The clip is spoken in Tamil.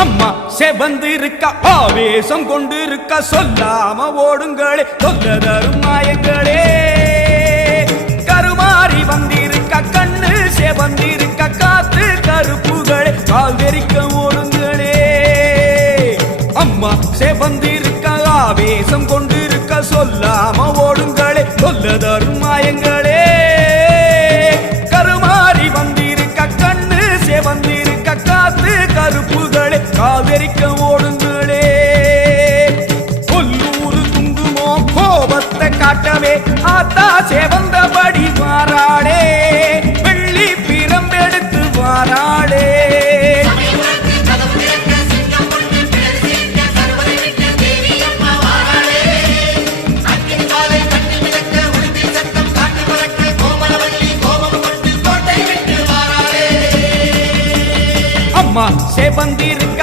அம்மா செவந்திருக்க ஆவேசம் கொண்டிருக்க சொல்லாம ஓடுங்களே சொல்ல தரும் மாயங்களே கருமாறி வந்திருக்க கண்ணு செவந்திருக்க காத்து கருப்புகளே கால் வெறிக்க ஓடுங்களே அம்மா செவந்திருக்க ஆவேசம் கொண்டிருக்க சொல்லாம ஓடுங்களே சொல்ல தரும் மாயங்களே கருமாறி வந்திருக்க கண்ணு செவந்திருக்க காத்து கருப்புகளே காவிரிக்க ஓடுங்களே கொல்லூரு குங்குமோ கோபத்தை காட்டவே ஆத்தா செவந்தபடி வாராளே வெள்ளி பிரம்பெடுத்து வாராளே அம்மா செவந்த